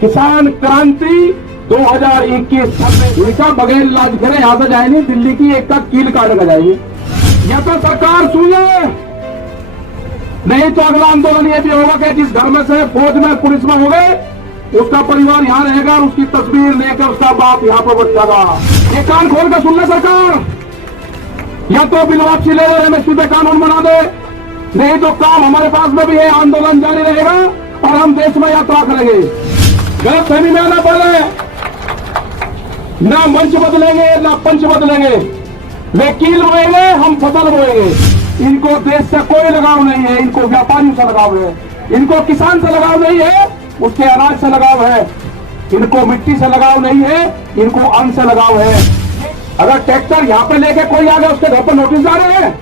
किसान क्रांति 2021 इनका बगैर इलाज करे यहाँ से जाएंगे, दिल्ली की एक का कील काट कर जाएंगे। या तो सरकार सुने, नहीं तो अगला आंदोलन ये भी होगा कि जिस घर में से फौज में पुलिस में हो गए उसका परिवार यहाँ रहेगा और उसकी तस्वीर लेकर उसका बाप यहाँ पर बचेगा। ये कान खोल कर सुन ले सरकार, या तो बिल वापसी ले ले, एमएसपी पे कानून बना दे, नहीं तो काम हमारे पास में भी है, आंदोलन जारी रहेगा और हम देश में यात्रा करेंगे। गलत फहमी में ना पड़े, ना मंच बदलेंगे ना पंच बदलेंगे, वे कील बोएंगे हम फसल बोएंगे। इनको देश से कोई लगाव नहीं है, इनको व्यापारियों से लगाव है, इनको किसान से लगाव नहीं है, उसके अनाज से लगाव है, इनको मिट्टी से लगाव नहीं है, इनको अन्न से लगाव है। अगर ट्रैक्टर यहाँ पे लेके कोई आ गया उसके घर पर नोटिस जा रहे हैं,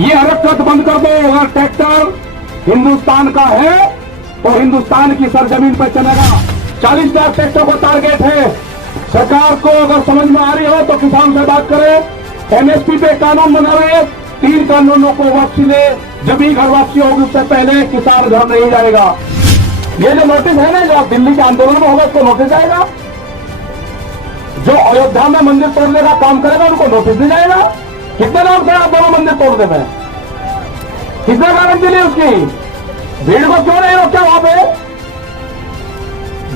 ये हरकत बंद कर दो। अगर ट्रैक्टर हिंदुस्तान का है तो हिंदुस्तान की सरजमीन पर चलेगा। 40,000 ट्रैक्टर को टारगेट है। सरकार को अगर समझ में आ रही हो तो किसान से बात करें, एमएसपी पे कानून बनावे, 3 कानूनों को वापसी ले। जब भी घर वापसी होगी उससे पहले किसान घर नहीं जाएगा। ये जो नोटिस है ना, जो दिल्ली के आंदोलन में होगा उसको नोटिस जाएगा। जो अयोध्या में मंदिर तोड़ने का काम करेगा उनको नोटिस नहीं जाएगा। कितने लोग थे आप दोनों मंदिर तोड़ने में, किसने गारंटी ली उसकी? भीड़ को क्यों नहीं रोका वहां पे?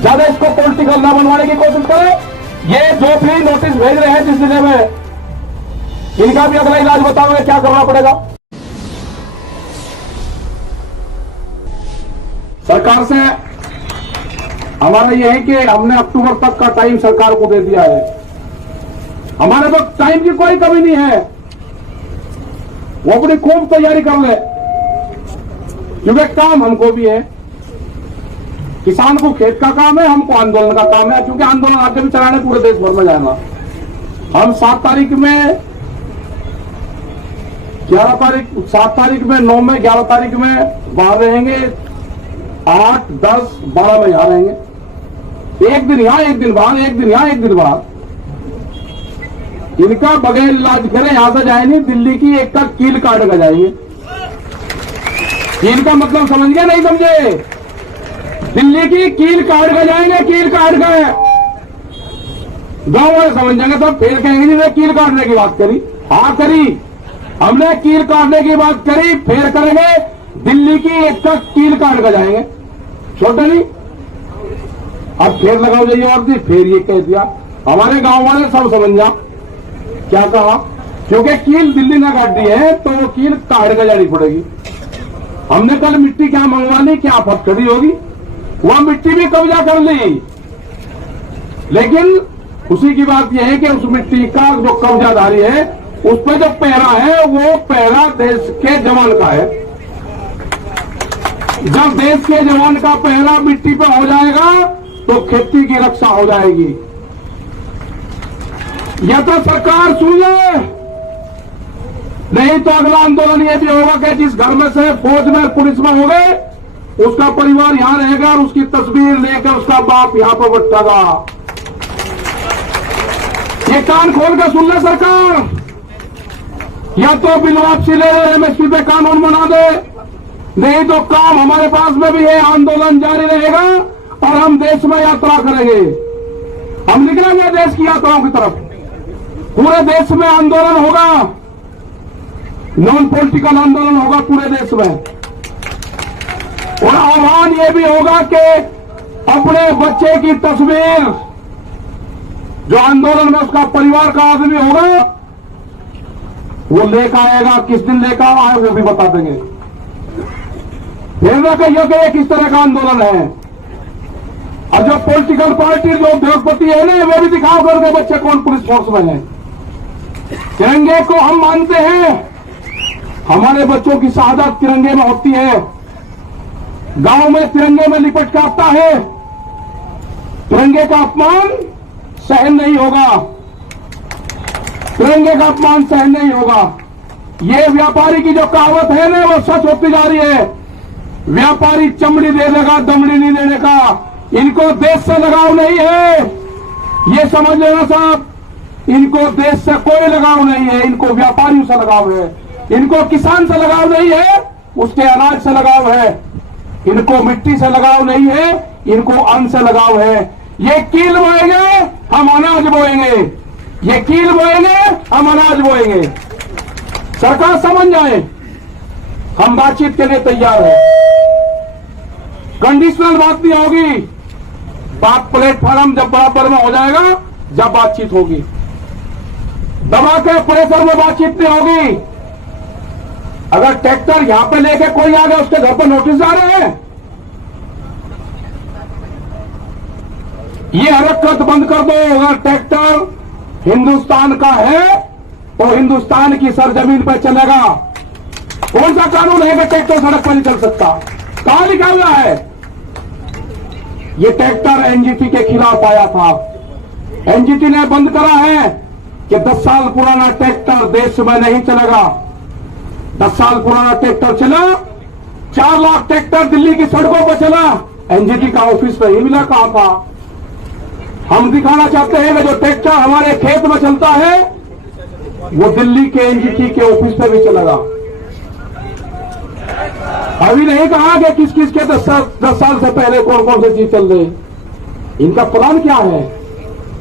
ज्यादा इसको पॉलिटिकल ना बनवाने की कोशिश करें। ये जो भी नोटिस भेज रहे हैं जिस जिले में, इनका भी अगला इलाज बताओगे क्या करना पड़ेगा। सरकार से हमारा यह है कि हमने अक्टूबर तक का टाइम सरकार को दे दिया है। हमारे पास टाइम की कोई कमी नहीं है, वो अपनी खूब तैयारी कर ले, क्योंकि काम हमको भी है। किसान को खेत का काम है, हमको आंदोलन का काम है, क्योंकि आंदोलन आगे भी चलाने पूरे देश भर में जाएगा। हम 7 तारीख में 7 तारीख में 9 में 11 तारीख में बाहर रहेंगे, 8, 10, 12 में यहां रहेंगे। एक दिन यहां, एक दिन बाहर, एक दिन यहां, एक दिन बाहर। इनका बगैर इलाज करे यहां से जाएंगे, दिल्ली की एक का कील काट कर जाएंगे। इनका मतलब समझ गए नहीं समझे? दिल्ली की कील काट कर जाएंगे, कील काट कर। गांव वाले समझ जाएंगे तो फिर कहेंगे जी कील काटने की बात करी। हाँ करी, हमने कील काटने की बात करी, फिर करेंगे दिल्ली की एक का कील काट कर जाएंगे। छोटे नहीं, अब फिर लगाओ जाइए और फिर ये कह दिया। हमारे गांव वाले सब समझ जा क्या कहा, क्योंकि कील दिल्ली ने काट दी है तो वो कील काट कर जानी पड़ेगी। हमने कल मिट्टी क्या मंगवा ली, क्या फटकड़ी होगी, वह मिट्टी भी कब्जा कर ली, लेकिन उसी की बात यह है कि उस मिट्टी का जो कब्जादारी है उस पर जो पहरा है वो पहरा देश के जवान का है। जब देश के जवान का पहरा मिट्टी पर हो जाएगा तो खेती की रक्षा हो जाएगी। या तो सरकार सुन ले, नहीं तो अगला आंदोलन ये भी होगा कि जिस घर में से फौज में पुलिस में हो गए उसका परिवार यहां रहेगा और उसकी तस्वीर लेकर उसका बाप यहां पर बचेगा। ये कान खोल कर सुन ले सरकार, या तो बिल वापसी ले ले, एमएसपी पे कानून बना दे, नहीं तो काम हमारे पास में भी है, आंदोलन जारी रहेगा और हम देश में यात्रा करेंगे। हम निकलेंगे देश की यात्राओं की तरफ। पूरे देश में आंदोलन होगा, नॉन पॉलिटिकल आंदोलन होगा पूरे देश में। और आह्वान ये भी होगा कि अपने बच्चे की तस्वीर, जो आंदोलन में उसका परिवार का आदमी होगा वो लेकर आएगा। किस दिन लेकर आए वो भी बता देंगे। फिर ना कहिए कि ये किस तरह का आंदोलन है। और जो पॉलिटिकल पार्टी जो उद्योगपति है ना, वो भी दिखाओ करके बच्चे कौन पुलिस फोर्स में है। तिरंगे को हम मानते हैं, हमारे बच्चों की शहादत तिरंगे में होती है। गांव में तिरंगे में लिपट कर आता है, तिरंगे का अपमान सहन नहीं होगा, तिरंगे का अपमान सहन नहीं होगा। ये व्यापारी की जो कहावत है ना वो सच होती जा रही है। व्यापारी चमड़ी दे देगा, दमड़ी नहीं देने का। इनको देश से लगाव नहीं है, ये समझ लेना साहब। इनको देश से कोई लगाव नहीं है, इनको व्यापारियों से लगाव है। इनको किसान से लगाव नहीं है, उसके अनाज से लगाव है। इनको मिट्टी से लगाव नहीं है, इनको अन्न से लगाव है। ये कील बोएंगे, हम अनाज बोएंगे, ये कील बोएंगे, हम अनाज बोएंगे। सरकार समझ जाए, हम बातचीत के लिए तैयार हैं। कंडीशनल बात नहीं होगी, बात प्लेटफॉर्म जब बराबर में हो जाएगा, जब बातचीत होगी। दबा के प्रेशर में बातचीत नहीं होगी। अगर ट्रैक्टर यहां पे लेके कोई आ गया, उसके घर पर नोटिस जा रहे हैं, ये हरकत बंद कर दो। अगर ट्रैक्टर हिंदुस्तान का है तो हिंदुस्तान की सरजमीन पर चलेगा। कौन सा कानून है कि ट्रैक्टर सड़क पर नहीं चल सकता? कहां लिखा हुआ है? ये ट्रैक्टर एनजीटी के खिलाफ आया था, एनजीटी ने बंद करा है कि 10 साल पुराना ट्रैक्टर देश में नहीं चलेगा। 10 साल पुराना ट्रैक्टर चला, 4 लाख ट्रैक्टर दिल्ली की सड़कों पर चला, एनजीटी का ऑफिस नहीं मिला। कहां था? हम दिखाना चाहते हैं कि जो ट्रैक्टर हमारे खेत में चलता है वो दिल्ली के एनजीटी के ऑफिस पे भी चलेगा। अभी नहीं कहा कि किस किस के 10 साल से पहले कौन कौन सी चीज चल रही। इनका प्लान क्या है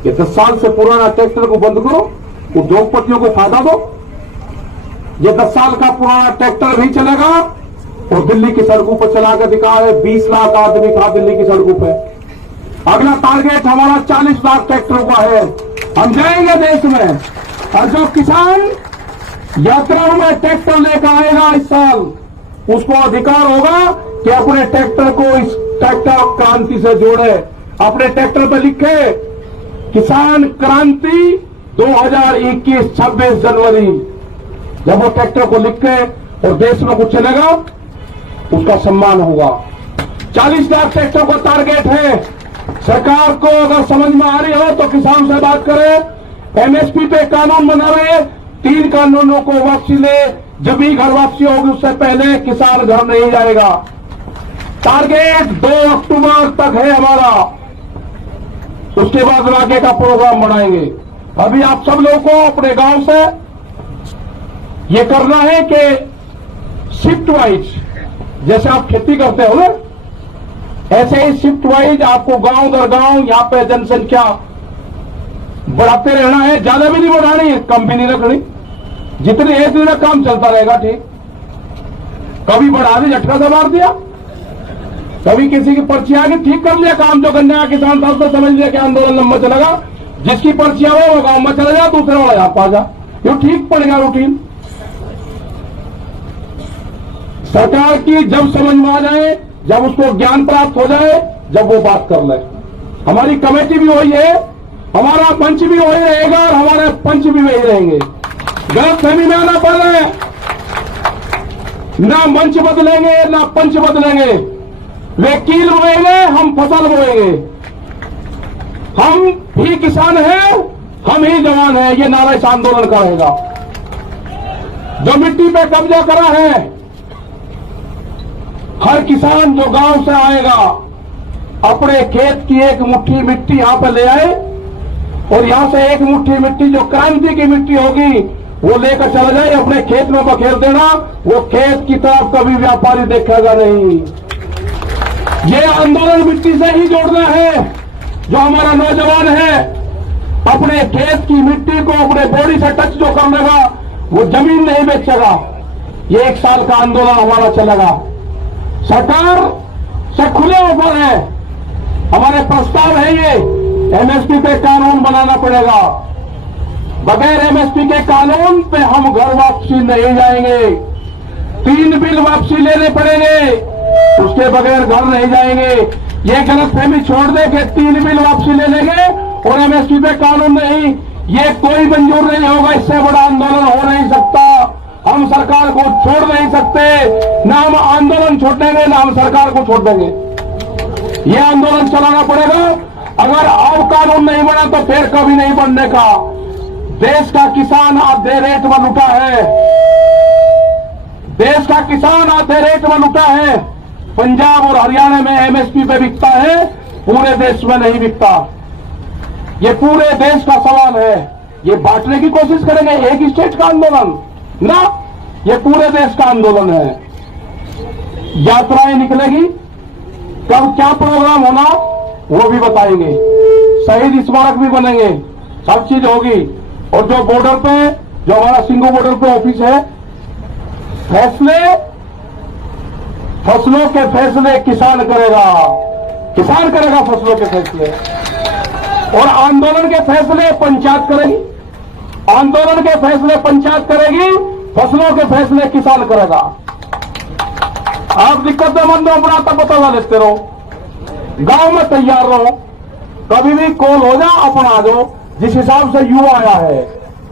कि 10 साल से पुराना ट्रैक्टर को बंद करो, उद्योगपतियों को फायदा दो। ये 10 साल का पुराना ट्रैक्टर नहीं चलेगा और दिल्ली की सड़कों पर चला के दिखा है। 20 लाख आदमी था दिल्ली की सड़कों पर। अगला टारगेट हमारा 40 लाख ट्रैक्टरों का है। हम जाएंगे देश में, और जो किसान यात्रा में ट्रैक्टर लेकर आएगा इस साल, उसको अधिकार होगा कि अपने ट्रैक्टर को इस ट्रैक्टर क्रांति से जोड़े। अपने ट्रैक्टर पर लिखे किसान क्रांति 2021 26 जनवरी। जब वो ट्रैक्टर को लिखे और देश में कुछ चलेगा, उसका सम्मान होगा। 40 लाख ट्रैक्टर को टारगेट है। सरकार को अगर समझ में आ रही हो तो किसान से बात करें, एमएसपी पे कानून बनावे, 3 कानूनों को वापसी ले। जब भी घर वापसी होगी उससे पहले किसान घर नहीं जाएगा। टारगेट 2 अक्टूबर तक है हमारा, उसके बाद आगे का प्रोग्राम बनाएंगे। अभी आप सब लोगों को अपने गांव से ये करना है कि शिफ्ट वाइज, जैसे आप खेती करते हो ना, ऐसे ही शिफ्ट वाइज आपको गांव दर गांव यहां पे जनसंख्या बढ़ाते रहना है। ज्यादा भी नहीं बढ़ानी है, कम भी नहीं रखनी। जितनी है उतना काम चलता रहेगा। ठीक, कभी बढ़ा दी, झटका से मार दिया, कभी किसी की पर्ची आ गई, ठीक कर लिया काम। जो गन्ना किसान था उसने समझ लिया कि आंदोलन लंबा चलेगा, जिसकी पर्ची आवे वो गांव में चला जा, दूसरे वाला यहां पा जा, ये ठीक पड़ेगा रूटीन। सरकार की जब समझ में आ जाए, जब उसको ज्ञान प्राप्त हो जाए, जब वो बात कर ले। हमारी कमेटी भी वही है, हमारा पंच भी वही रहेगा और हमारे पंच भी वही रहेंगे। गलत फहमी में आना पड़ रहा है, ना मंच बदलेंगे ना पंच बदलेंगे। वे कील बोएंगे, हम फसल बोएंगे। हम ही किसान हैं, हम ही जवान हैं, ये नारा इस आंदोलन का रहेगा। जो मिट्टी पे कब्जा करा है, हर किसान जो गांव से आएगा अपने खेत की एक मुट्ठी मिट्टी यहां पर ले आए, और यहां से एक मुट्ठी मिट्टी जो क्रांति की मिट्टी होगी वो लेकर चला जाए, अपने खेत में बखेर देना। वो खेत की तरफ कभी व्यापारी देखेगा नहीं। ये आंदोलन मिट्टी से ही जोड़ना है। जो हमारा नौजवान है अपने खेत की मिट्टी को अपने बॉडी से टच जो कर लेगा, वो जमीन नहीं बेचेगा। ये 1 साल का आंदोलन हमारा चलेगा। सरकार से खुले ऑफर है, हमारे प्रस्ताव है ये, एमएसपी पे कानून बनाना पड़ेगा। बगैर एमएसपी के कानून पे हम घर वापसी नहीं जाएंगे। 3 बिल वापसी लेने पड़ेंगे, उसके बगैर घर नहीं जाएंगे। ये गलतफहमी छोड़ दे कि 3 बिल वापसी ले लेंगे और एमएसपी पे कानून नहीं, ये कोई मंजूर नहीं होगा। इससे बड़ा आंदोलन हो नहीं सकता। हम सरकार को छोड़ नहीं सकते, ना हम आंदोलन छोड़ेंगे ना हम सरकार को छोड़ देंगे। ये आंदोलन चलाना पड़ेगा। अगर अब कानून नहीं बना तो फिर कभी नहीं बनने का। देश का किसान आधे रेट में लुटा है, देश का किसान आधे रेट में लुटा है। पंजाब और हरियाणा में एमएसपी पे बिकता है, पूरे देश में नहीं बिकता। ये पूरे देश का सवाल है। ये बांटने की कोशिश करेंगे एक स्टेट का आंदोलन ना, ये पूरे देश का आंदोलन है। यात्राएं निकलेगी, कब क्या प्रोग्राम होना वो भी बताएंगे, शहीद स्मारक भी बनेंगे, सब चीज होगी। और जो बॉर्डर पे, जो हमारा सिंगू बॉर्डर पे ऑफिस है, फसलों के फैसले किसान करेगा, किसान करेगा फसलों के फैसले। और आंदोलन के फैसले पंचायत करेगी, आंदोलन के फैसले पंचायत करेगी, फसलों के फैसले किसान करेगा। आप दिक्कत में मंद अपना तब बता देते रहो, गांव में तैयार रहो, कभी भी कॉल हो जा अपना आ जाओ। जिस हिसाब से युवा आया है,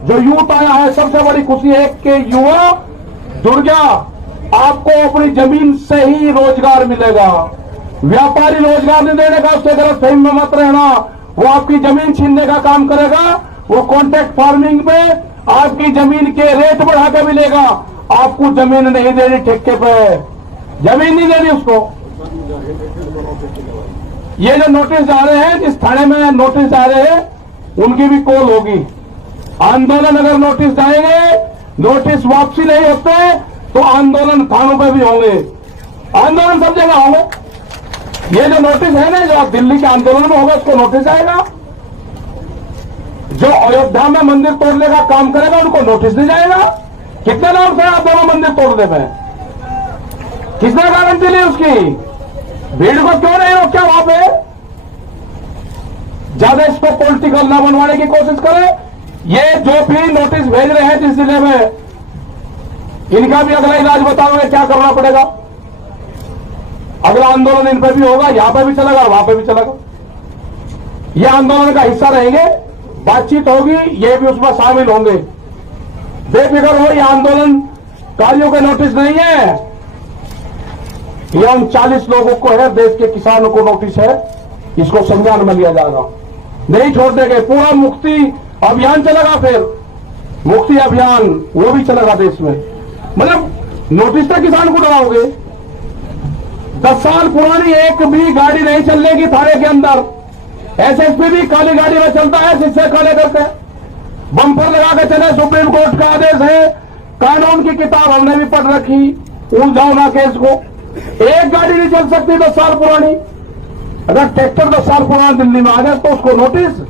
जो यूथ आया है, सबसे बड़ी खुशी है कि युवा जुड़ गया। आपको अपनी जमीन से ही रोजगार मिलेगा, व्यापारी रोजगार नहीं देने का, उससे गलत फहमी में मत रहना। वो आपकी जमीन छीनने का काम करेगा, वो कॉन्ट्रैक्ट फार्मिंग में आपकी जमीन के रेट बढ़ा के मिलेगा। आपको जमीन नहीं देनी ठेके पे, जमीन नहीं देनी उसको। ये जो नोटिस जा रहे हैं, जिस थाने में नोटिस जा रहे हैं, उनकी भी कॉल होगी। आंदोलन अगर नोटिस जाएंगे, नोटिस वापसी नहीं होते तो आंदोलन थानों पे भी होंगे, आंदोलन सब जगह होंगे। ये जो नोटिस है ना, जो दिल्ली के आंदोलन में होगा, उसको नोटिस आएगा। जो अयोध्या में मंदिर तोड़ने का काम करेगा, उनको नोटिस नहीं जाएगा। कितने लोग थे आप दोनों मंदिर तोड़ने में? किसने गारंटी ली उसकी? भीड़ को क्यों नहीं रोका वहां पे? ज्यादा इसको पॉलिटिकल ना बनवाने की कोशिश करें। ये जो भी नोटिस भेज रहे हैं जिस जिले में, इनका भी अगला इलाज बताओगे क्या करना पड़ेगा। अगला आंदोलन इन पे भी होगा, यहां पे भी चलेगा और वहां पे भी चलेगा। ये आंदोलन का हिस्सा रहेंगे, बातचीत होगी, ये भी उसमें शामिल होंगे। बेफिक्र हो, ये आंदोलन कार्यों के नोटिस नहीं है, ये उन 40 लोगों को है, देश के किसानों को नोटिस है। इसको संज्ञान में लिया जाएगा, नहीं छोड़ देंगे। पूरा मुक्ति अभियान चलेगा, फिर मुक्ति अभियान वो भी चलेगा देश में। मतलब नोटिस तक किसान को डराओगे। 10 साल पुरानी एक भी गाड़ी नहीं चलेगी थाने के अंदर। एसएसपी भी काली गाड़ी में चलता है, शिक्षक काले करते हैं, बम्पर लगा के चले। सुप्रीम कोर्ट का आदेश है, कानून की किताब हमने भी पढ़ रखी, उलझाओ ना केस को। एक गाड़ी नहीं चल सकती 10 साल पुरानी। अगर ट्रैक्टर 10 साल पुराना दिल्ली में आ जाए तो उसको नोटिस,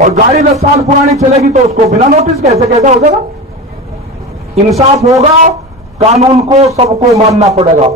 और गाड़ी 10 साल पुरानी चलेगी तो उसको बिना नोटिस कैसे हो जाएगा? इंसाफ होगा, कानून को सबको मानना पड़ेगा।